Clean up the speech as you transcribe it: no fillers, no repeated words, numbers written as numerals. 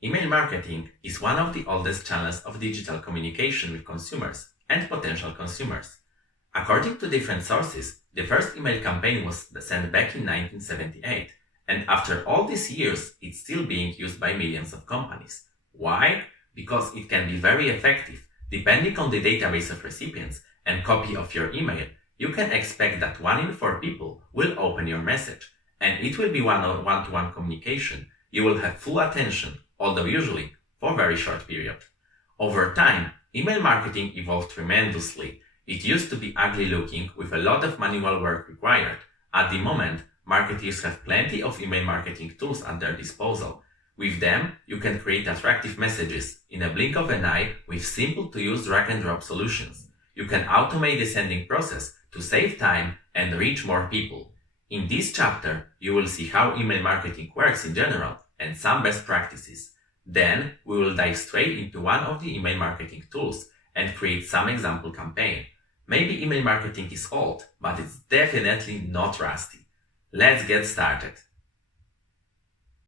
Email marketing is one of the oldest channels of digital communication with consumers and potential consumers. According to different sources, the first email campaign was sent back in 1978, and after all these years, it's still being used by millions of companies. Why? Because it can be very effective. Depending on the database of recipients and copy of your email, you can expect that 1 in 4 people will open your message, and it will be one-to-one communication. You will have full attention, although usually for a very short period. Over time, email marketing evolved tremendously. It used to be ugly looking with a lot of manual work required. At the moment, marketers have plenty of email marketing tools at their disposal. With them, you can create attractive messages in a blink of an eye with simple to use drag and drop solutions. You can automate the sending process to save time and reach more people. In this chapter, you will see how email marketing works in general and some best practices. Then, we will dive straight into one of the email marketing tools and create some example campaign. Maybe email marketing is old, but it's definitely not rusty. Let's get started.